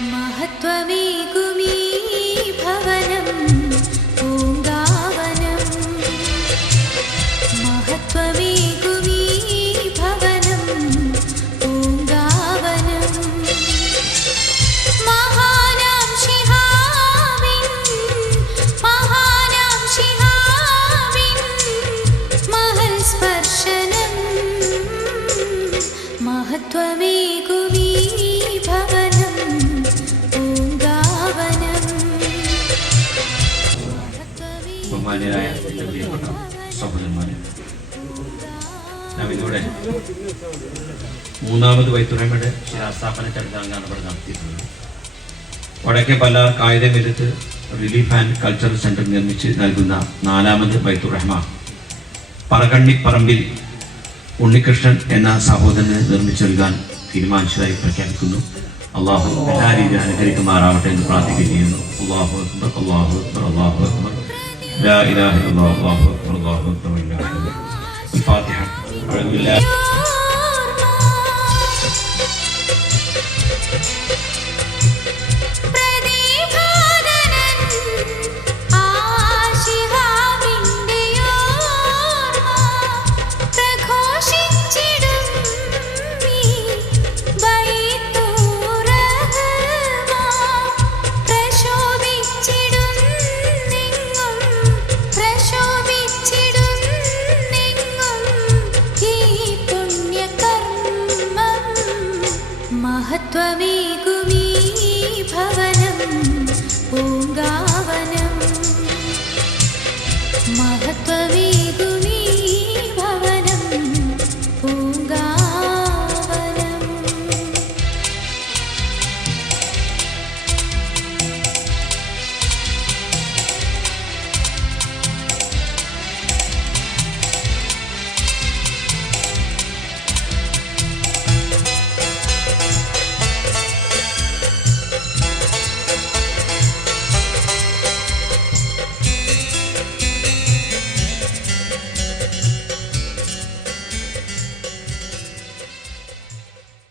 മഹത്വമേകുമീ भवनं പൂങ്കാവനം. മഹത്വമേകുമീ भवनं പൂങ്കാവനം. മഹാനാം ശിഹാബിൻ മഹാനാം ശിഹാബിൻ മഹൽ സ്പർശനം മഹത്വമേകുമീ ബഹുമാന്യരായ എന്റെ പ്രിയപ്പെട്ട സഹോദരന്മാരെ. നാം ഇന്നിവിടെ മൂന്നാമത് വൈത്തുറമയുടെ ശിലാസ്ഥാപന ചടങ്ങാണ് ഇവിടെ നടത്തിയിട്ടുള്ളത്. വടക്കേ പല വിരുദ്ധ റിലീഫ് ആൻഡ് കൾച്ചറൽ സെന്റർ നിർമ്മിച്ച് നൽകുന്ന നാലാമത് ബൈത്തുറഹ്മ പറകണ്ണിപ്പറമ്പിൽ ഉണ്ണികൃഷ്ണൻ എന്ന സഹോദരന് നിർമ്മിച്ചു നൽകാൻ തീരുമാനിച്ചതായി പ്രഖ്യാപിക്കുന്നു. അള്ളാഹു എല്ലാ രീതിയിൽ അനുഗ്രഹിക്കുമാറാവട്ടെ എന്ന് പ്രാർത്ഥിക്കുകയും ചെയ്യുന്നു അള്ളാഹു അക്ബർ അള്ളാഹു അക്ബർ അള്ളാഹു അക്ബർ. لا إله إلا الله الله أكبر الله. أكبر الفاتحة. أعوذ بالله. മഹത്വമേകുമീ ഭവനം പൂങ്കാവനം. മഹത്വമേകുമീ